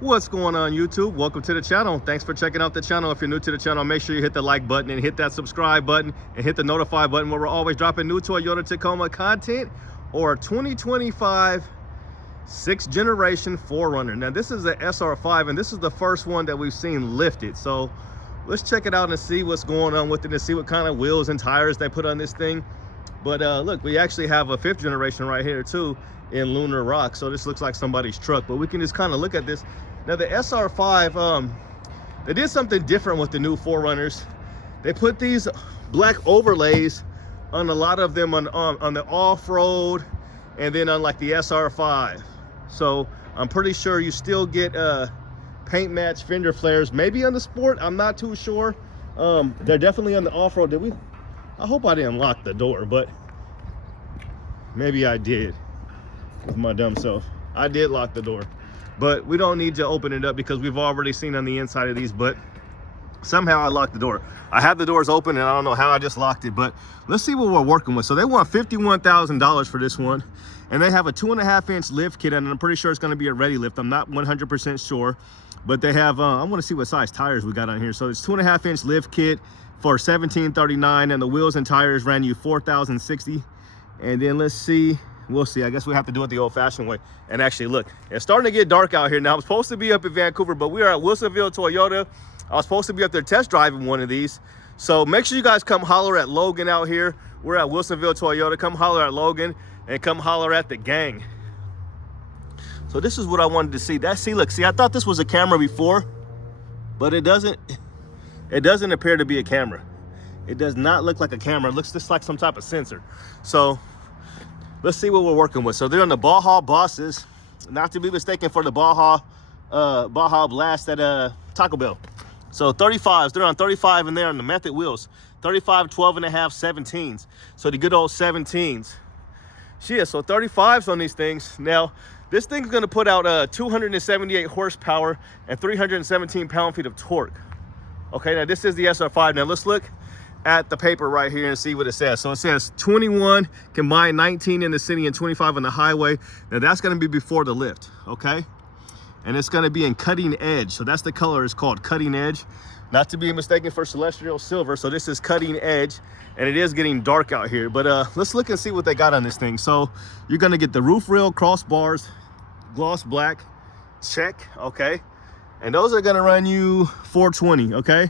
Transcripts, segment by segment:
What's going on, YouTube? Welcome to the channel. Thanks for checking out the channel. If you're new to the channel, make sure you hit the like button and hit that subscribe button and hit the notify button, where we're always dropping new Toyota Tacoma content or 2025 6th generation 4Runner. Now this is the SR5 and this is the first one that we've seen lifted. So let's check it out and see what's going on with it and see what kind of wheels and tires they put on this thing. But look, we actually have a 5th generation right here too in Lunar Rock. So this looks like somebody's truck, but we can just kind of look at this. Now the SR5, they did something different with the new 4Runners. They put these black overlays on a lot of them on the off-road and then on like the SR5. So I'm pretty sure you still get paint match fender flares, maybe on the Sport, I'm not too sure. They're definitely on the off-road. I hope I didn't lock the door, but maybe I did with my dumb self. I did lock the door, but we don't need to open it up because we've already seen on the inside of these, but somehow I locked the door. I had the doors open and I don't know how I just locked it, but let's see what we're working with. So they want $51,000 for this one, and they have a 2.5-inch lift kit, and I'm pretty sure it's going to be a ready lift. I'm not 100% sure, but they have, I want to see what size tires we got on here. So it's 2.5-inch lift kit for $1,739, and the wheels and tires ran you $4,060. And then let's see, we'll see. I guess we have to do it the old-fashioned way. And actually, look, it's starting to get dark out here now. I'm supposed to be up in Vancouver, but we are at Wilsonville Toyota. I was supposed to be up there test driving one of these. So make sure you guys come holler at Logan out here. We're at Wilsonville Toyota. Come holler at Logan and come holler at the gang. So this is what I wanted to see. Look, I thought this was a camera before, but it doesn't appear to be a camera. It does not look like a camera. It looks just like some type of sensor. So let's see what we're working with. So they're on the Baja Bosses, not to be mistaken for the Baja Blast at Taco Bell. So 35s, they're on 35 and they're on the Method wheels. 35, 12.5, 17s. So the good old 17s. Shit, so 35s on these things. Now, this thing's gonna put out 278 horsepower and 317 pound-feet of torque. Okay, now this is the SR5. Now let's look at the paper right here and see what it says. So it says 21 combined, 19 in the city and 25 on the highway. Now that's gonna be before the lift, okay? And it's gonna be in Cutting Edge. So that's the color, is called Cutting Edge. Not to be mistaken for Celestial Silver. So this is Cutting Edge, and it is getting dark out here. But let's look and see what they got on this thing. So you're gonna get the roof rail crossbars, gloss black, check, okay? And those are gonna run you $420, okay?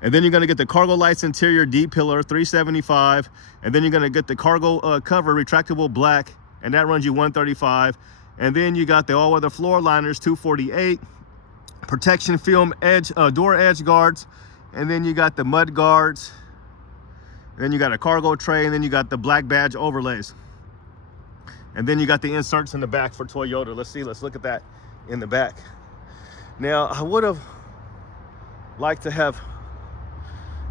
And then you're gonna get the cargo lights interior D-pillar, $375. And then you're gonna get the cargo cover retractable black, and that runs you $135. And then you got the all-weather floor liners, $248. Protection film edge, door edge guards. And then you got the mud guards. And then you got a cargo tray, and then you got the black badge overlays. And then you got the inserts in the back for Toyota. Let's look at that in the back. Now, I would have liked to have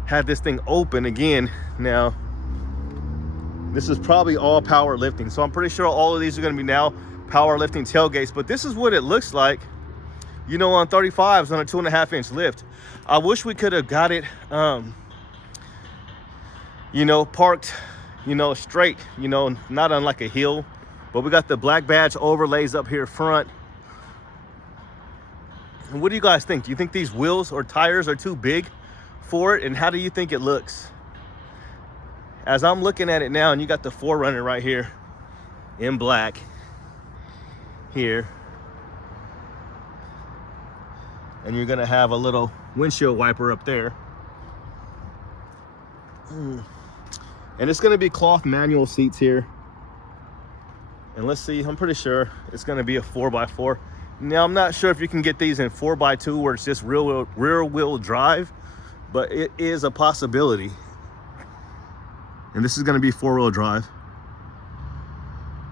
had this thing open again. Now, this is probably all power lifting. So I'm pretty sure all of these are gonna be now power lifting tailgates, but this is what it looks like, you know, on 35s on a 2.5-inch lift. I wish we could have got it, you know, parked, you know, straight, you know, not on like a hill, but we got the black badge overlays up here front. And what do you guys think? Do you think these wheels or tires are too big for it? And how do you think it looks? As I'm looking at it now, and you got the 4Runner right here in black here, and you're gonna have a little windshield wiper up there, and it's gonna be cloth manual seats here. And let's see, I'm pretty sure it's gonna be a 4x4. Now, I'm not sure if you can get these in 4x2 where it's just rear wheel drive, but it is a possibility. And this is gonna be 4-wheel drive.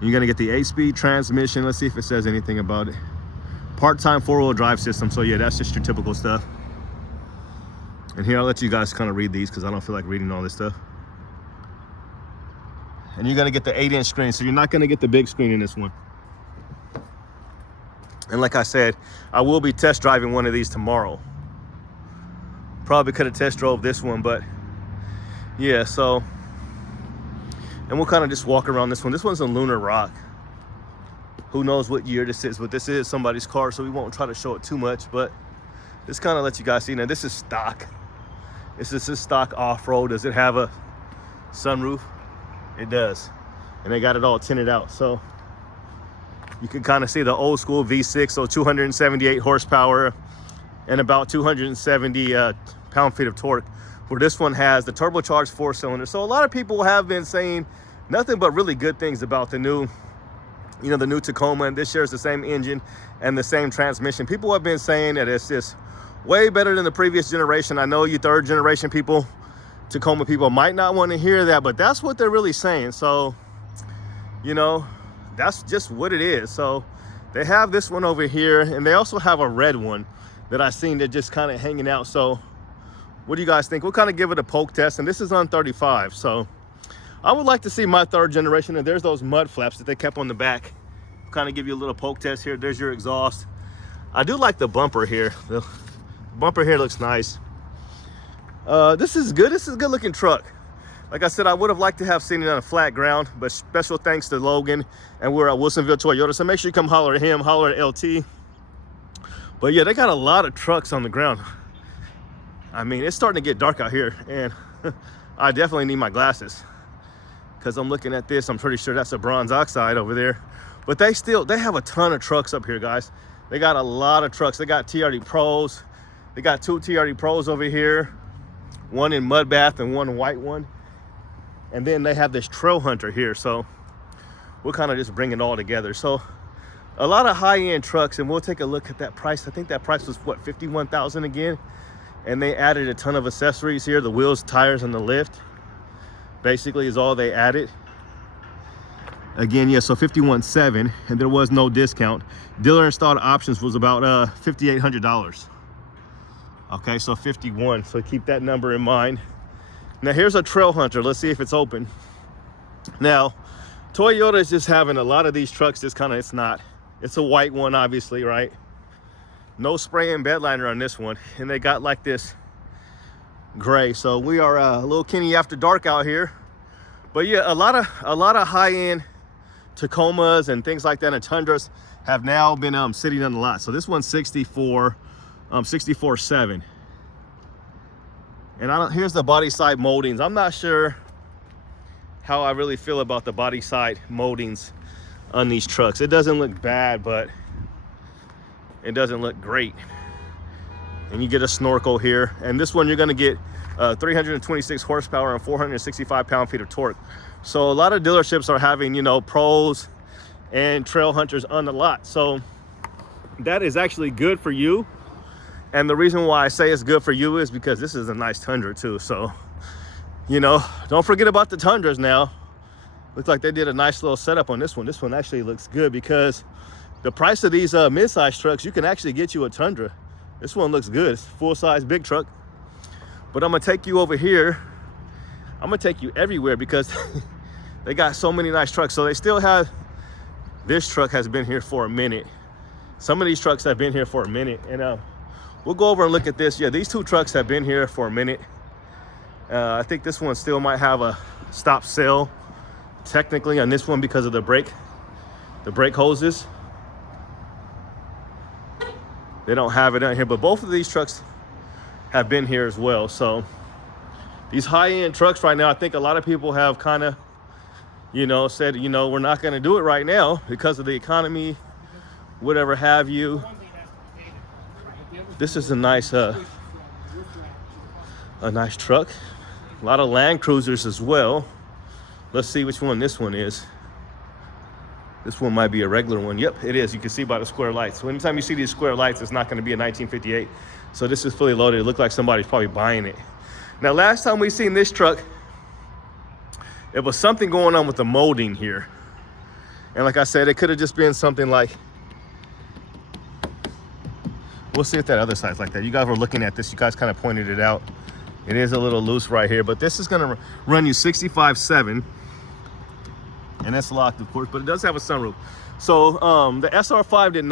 You're gonna get the 8-speed transmission. Let's see if it says anything about it. Part-time 4-wheel drive system. So yeah, that's just your typical stuff. And here, I'll let you guys kind of read these because I don't feel like reading all this stuff. And you're gonna get the 8-inch screen. So you're not gonna get the big screen in this one. And like I said, I will be test driving one of these tomorrow. Probably could have test drove this one, but yeah, so. And we'll kind of just walk around this one. This one's in Lunar Rock. Who knows what year this is, but this is somebody's car, so we won't try to show it too much, but this kind of lets you guys see. Now this is stock. This is stock off-road. Does it have a sunroof? It does. And they got it all tinted out, so you can kind of see the old school V6, so 278 horsepower and about 270 pound-feet of torque, where this one has the turbocharged 4-cylinder. So a lot of people have been saying nothing but really good things about the new, you know, the new Tacoma, and this shares the same engine and the same transmission. People have been saying that it's just way better than the previous generation. I know you third generation people, Tacoma people, might not want to hear that, but that's what they're really saying. So, you know, that's just what it is. So they have this one over here, and they also have a red one that I seen that just kind of hanging out. So what do you guys think? We'll kind of give it a poke test, and this is on 35. So I would like to see my third generation, and there's those mud flaps that they kept on the back. Kind of give you a little poke test here. There's your exhaust. I do like the bumper here. The bumper here looks nice. This is good. This is a good looking truck. Like I said, I would have liked to have seen it on a flat ground, but special thanks to Logan, and we're at Wilsonville Toyota, so make sure you come holler at him, holler at LT. But yeah, they got a lot of trucks on the ground. I mean, it's starting to get dark out here, and I definitely need my glasses, because I'm looking at this. I'm pretty sure that's a bronze oxide over there. But they have a ton of trucks up here, guys. They got a lot of trucks. They got TRD Pros. They got 2 TRD Pros over here, one in mud bath and one white one. And then they have this Trail Hunter here. So we'll kind of just bring it all together. So a lot of high-end trucks, and we'll take a look at that price. I think that price was what, $51,000 again. And they added a ton of accessories here. The wheels, tires, and the lift basically is all they added. Again, yeah, so $51,700, and there was no discount. Dealer installed options was about $5,800. Okay, so 51, so keep that number in mind. Now here's a Trail Hunter. Let's see if it's open. Now, Toyota is just having a lot of these trucks. It's a white one, obviously, right? No spray and bed liner on this one, and they got like this gray. So we are a little Kenny after dark out here. But yeah, a lot of high-end Tacomas and things like that, and Tundras have now been sitting on the lot. So this one's 64.7, and here's the body side moldings. I'm not sure how I really feel about the body side moldings on these trucks. It doesn't look bad, but it doesn't look great. And you get a snorkel here, and this one you're going to get 326 horsepower and 465 pound-feet of torque. So a lot of dealerships are having, you know, Pros and Trail Hunters on the lot. So that is actually good for you. And the reason why I say it's good for you is because this is a nice Tundra too. So, you know, don't forget about the Tundras now. Looks like they did a nice little setup on this one. This one actually looks good, because the price of these mid-size trucks, you can actually get you a Tundra. This one looks good. It's a full-size big truck. But I'm gonna take you over here. I'm gonna take you everywhere, because they got so many nice trucks. So they still have, this truck has been here for a minute. Some of these trucks have been here for a minute, and we'll go over and look at this. Yeah, these 2 trucks have been here for a minute. I think this one still might have a stop sale technically on this one because of the brake hoses. They don't have it on here, but both of these trucks have been here as well. So these high-end trucks right now, I think a lot of people have kind of, you know, said, you know, we're not going to do it right now because of the economy, whatever have you. This is a nice truck. A lot of Land Cruisers as well. Let's see which one this one is. This one might be a regular one. Yep, it is. You can see by the square lights. So anytime you see these square lights, it's not going to be a 1958. So this is fully loaded. It looked like somebody's probably buying it. Now, last time we seen this truck, it was something going on with the molding here. And like I said, it could have just been something like, we'll see if that other side's like that. You guys were looking at this. You guys kind of pointed it out. It is a little loose right here, but this is going to run you 65.7. And that's locked, of course, but it does have a sunroof. So the SR5 did not